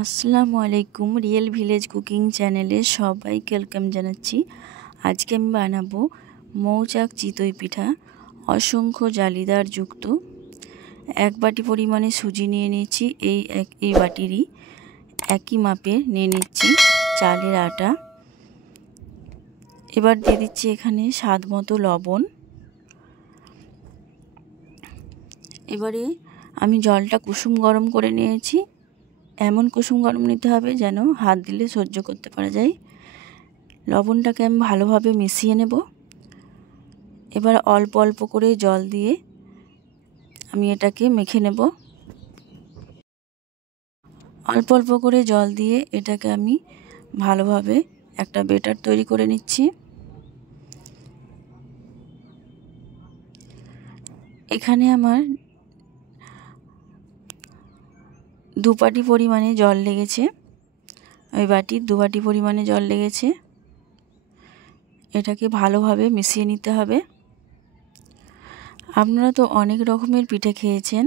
আসসালামু আলাইকুম। Real village cooking চ্যানেলে সবাইকে ওয়েলকাম জানাচ্ছি। আজকে আমি বানাবো মৌচাক চিতই পিঠা, অসংখ্য জালিদার যুক্ত। 1 বাটি পরিমাণে সুজি নিয়ে নিয়েছি, এই বাটিরই একই মাপে নিয়ে নিচ্ছি চালের আটা। এবার দিয়ে দিচ্ছি এখানে স্বাদ মতো লবণ। এবারে আমি জলটা কুসুম গরম করে নিয়েছি। এমন কুসুম গরম নিতে হবে যেন হাত দিলে সহ্য করতে পারা যায়। লবণটাকে আমি ভালোভাবে মিশিয়ে নেব। এবার অল্প অল্প করে জল দিয়ে আমি এটাকে মেখে নেব। অল্প অল্প করে জল দিয়ে এটাকে আমি ভালোভাবে একটা ব্যাটার তৈরি করে নিচ্ছি। এখানে আমার 2 বাটি পরিমাণে জল লেগেছে। ওই বাটির 2 বাটি পরিমাণে জল লেগেছে। এটাকে ভালোভাবে মিশিয়ে নিতে হবে। আপনারা তো অনেক রকমের পিঠে খেয়েছেন,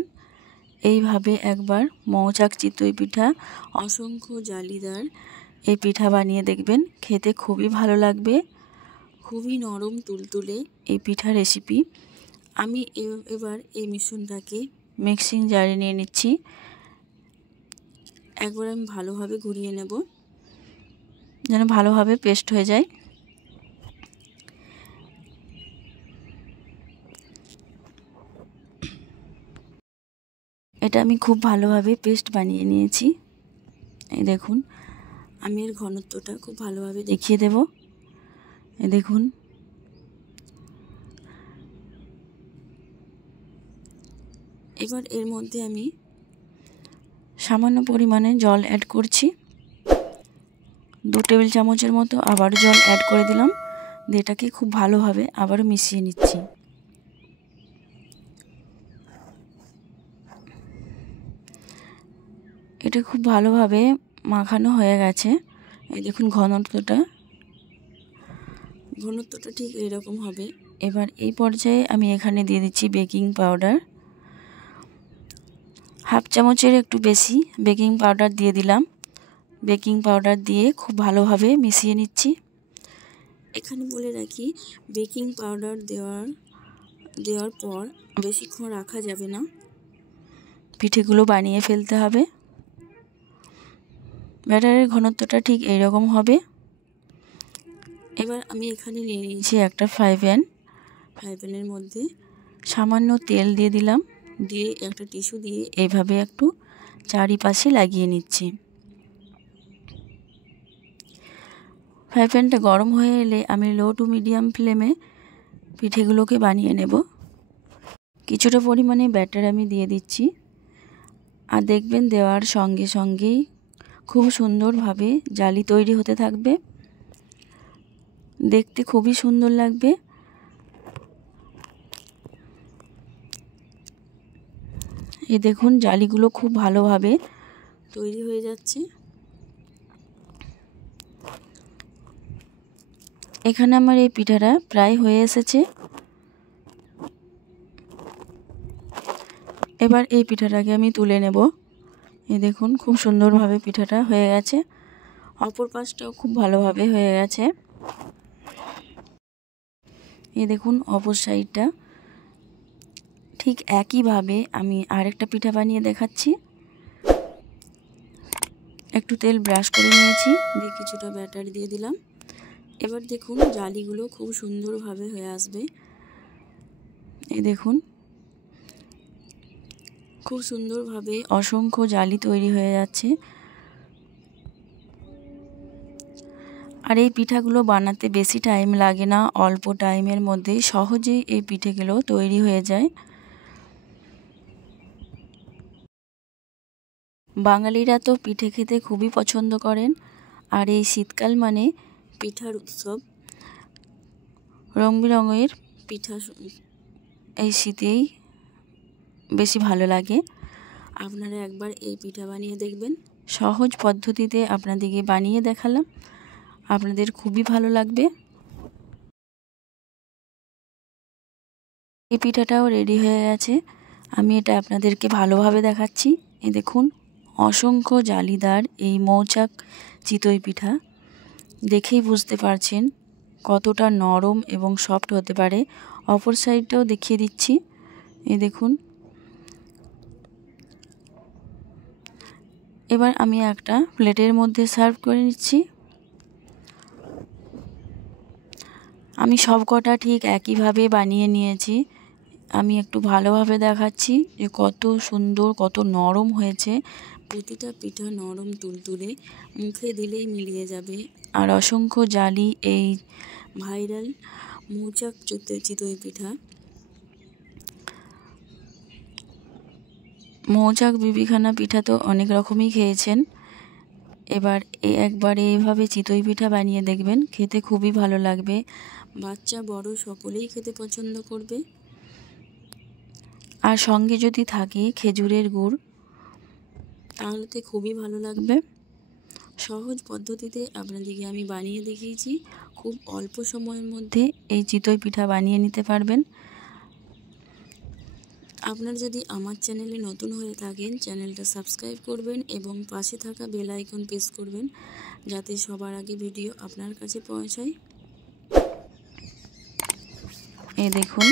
এইভাবে একবার মৌচাক চিতই পিঠা, অসংখ্য জালিদার এই পিঠা বানিয়ে দেখবেন। খেতে খুবই ভালো লাগবে, খুবই নরম তুলতুলে এই পিঠা রেসিপি। আমি এবার এই মিশ্রণটাকে মিক্সিং জারে নিয়ে নিচ্ছি। একবার আমি ভালোভাবে ঘুরিয়ে নেব যেন ভালোভাবে পেস্ট হয়ে যায়। এটা আমি খুব ভালোভাবে পেস্ট বানিয়ে নিয়েছি। এই দেখুন, আমি এর ঘনত্বটা খুব ভালোভাবে দেখিয়ে দেব। এই দেখুন, এবার এর মধ্যে আমি সামান্য পরিমাণে জল অ্যাড করছি, 2 টেবিল চামচের মতো। আবার জল অ্যাড করে দিলাম, দিয়ে এটাকে খুব ভালোভাবে আবারও মিশিয়ে নিচ্ছি। এটা খুব ভালোভাবে মাখানো হয়ে গেছে। এই দেখুন ঘনত্বটা ঠিক এরকম হবে। এবার এই পর্যায়ে আমি এখানে দিয়ে দিচ্ছি বেকিং পাউডার। 1/2 চামচের একটু বেশি বেকিং পাউডার দিয়ে দিলাম। বেকিং পাউডার দিয়ে খুব ভালোভাবে মিশিয়ে নিচ্ছি। এখানে বলে রাখি, বেকিং পাউডার দেওয়ার পর বেশিক্ষণ রাখা যাবে না, পিঠেগুলো বানিয়ে ফেলতে হবে। ব্যাটারের ঘনত্বটা ঠিক এইরকম হবে। এবার আমি এখানে নিয়ে নিয়েছি একটা ফ্রাই প্যানের মধ্যে সামান্য তেল দিয়ে দিলাম, দিয়ে একটা টিস্যু দিয়ে এইভাবে একটু চারিপাশে লাগিয়ে নিচ্ছি। ফ্রাই প্যানটা গরম হয়ে এলে আমি লো টু মিডিয়াম ফ্লেমে পিঠেগুলোকে বানিয়ে নেব। কিছুটা পরিমাণে ব্যাটার আমি দিয়ে দিচ্ছি, আর দেখবেন দেওয়ার সঙ্গে সঙ্গেই খুব সুন্দরভাবে জালি তৈরি হতে থাকবে। দেখতে খুবই সুন্দর লাগবে। এই দেখুন, জালিগুলো খুব ভালোভাবে তৈরি হয়ে যাচ্ছে। এখানে আমার এই পিঠাটা প্রায় হয়ে এসেছে। এবার এই পিঠাটাকে আমি তুলে নেব। এই দেখুন, খুব সুন্দরভাবে পিঠাটা হয়ে গেছে। অপর পাশটাও খুব ভালোভাবে হয়ে গেছে। এই দেখুন, অপর সাইডটা ঠিক একইভাবে আমি আরেকটা পিঠা বানিয়ে দেখাচ্ছি। একটু তেল ব্রাশ করে নিয়েছি, দিয়ে কিছুটা ব্যাটার দিয়ে দিলাম। এবার দেখুন, জালিগুলো খুব সুন্দরভাবে হয়ে আসবে। এই দেখুন, খুব সুন্দরভাবে অসংখ্য জালি তৈরি হয়ে যাচ্ছে। আর এই পিঠাগুলো বানাতে বেশি টাইম লাগে না, অল্প টাইমের মধ্যে সহজেই এই পিঠেগুলো তৈরি হয়ে যায়। বাঙালিরা তো পিঠে খেতে খুবই পছন্দ করেন, আর এই শীতকাল মানে পিঠার উৎসব। রং বেরঙের পিঠা এই শীতেই বেশি ভালো লাগে। আপনারা একবার এই পিঠা বানিয়ে দেখবেন। সহজ পদ্ধতিতে আপনাদেরকে বানিয়ে দেখালাম, আপনাদের খুবই ভালো লাগবে। এই পিঠাটাও রেডি হয়ে গেছে। আমি এটা আপনাদেরকে ভালোভাবে দেখাচ্ছি। এই দেখুন, অসংখ্য জালিদার এই মৌচাক চিতই পিঠা। দেখেই বুঝতে পারছেন কতটা নরম এবং সফট হতে পারে। অপর সাইডটাও দেখিয়ে দিচ্ছি, এই দেখুন। এবার আমি একটা প্লেটের মধ্যে সার্ভ করে নিচ্ছি। আমি সব কটা ঠিক একইভাবে বানিয়ে নিয়েছি। আমি একটু ভালোভাবে দেখাচ্ছি যে কত সুন্দর, কত নরম হয়েছে। প্রতিটা পিঠা নরম তুলতুলে, মুখে দিলেই মিলিয়ে যাবে। আর অসংখ্য জালি এই ভাইরাল মৌচাক চিতই পিঠা। মৌচাক বিবিখানা পিঠা তো অনেক রকমই খেয়েছেন, এবার একবার এইভাবে চিতই পিঠা বানিয়ে দেখবেন, খেতে খুবই ভালো লাগবে। বাচ্চা বড় সকলেই খেতে পছন্দ করবে। আর সঙ্গে যদি থাকে খেজুরের গুড়, তাহলে তো খুবই ভালো লাগবে। সহজ পদ্ধতিতে আপনাদেরকে আমি বানিয়ে দেখিয়েছি। খুব অল্প সময়ের মধ্যে এই চিতই পিঠা বানিয়ে নিতে পারবেন। আপনার যদি আমার চ্যানেলে নতুন হয়ে থাকেন, চ্যানেলটা সাবস্ক্রাইব করবেন এবং পাশে থাকা বেল আইকন প্রেস করবেন, যাতে সবার আগে ভিডিও আপনার কাছে পৌঁছায়। এই দেখুন,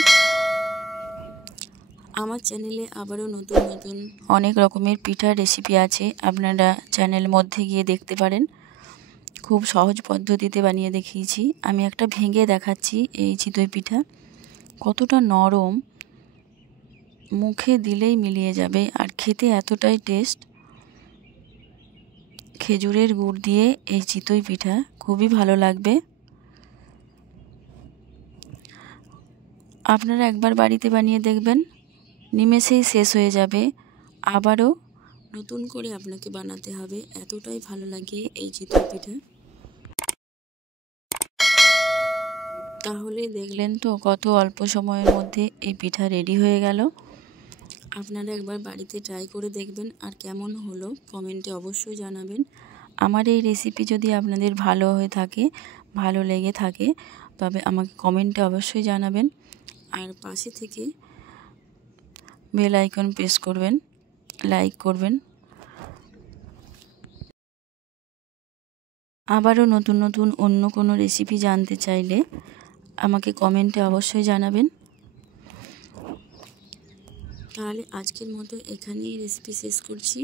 আমার চ্যানেলে আবারও নতুন নতুন অনেক রকমের পিঠার রেসিপি আছে, আপনারা চ্যানেলের মধ্যে গিয়ে দেখতে পারেন। খুব সহজ পদ্ধতিতে বানিয়ে দেখিয়েছি। আমি একটা ভেঙে দেখাচ্ছি এই চিতই পিঠা, কতটা নরম, মুখে দিলেই মিলিয়ে যাবে। আর খেতে এতটাই টেস্ট। খেজুরের গুড় দিয়ে এই চিতই পিঠা খুবই ভালো লাগবে। আপনারা একবার বাড়িতে বানিয়ে দেখবেন, নিমেষেই শেষ হয়ে যাবে। আবারও নতুন করে আপনাকে বানাতে হবে, এতটাই ভালো লাগে এই চিতই পিঠা। তাহলে দেখলেন তো কত অল্প সময়ের মধ্যে এই পিঠা রেডি হয়ে গেল। আপনারা একবার বাড়িতে ট্রাই করে দেখবেন, আর কেমন হলো কমেন্টে অবশ্যই জানাবেন। আমার এই রেসিপি যদি আপনাদের ভালো হয়ে থাকে, ভালো লেগে থাকে, তবে আমাকে কমেন্টে অবশ্যই জানাবেন। আর পাশে থেকে বেল আইকন প্রেস করবেন, লাইক করবেন। আবারও নতুন নতুন অন্য কোনো রেসিপি জানতে চাইলে আমাকে কমেন্টে অবশ্যই জানাবেন। তাহলে আজকের মতো এখানেই রেসিপি শেষ করছি।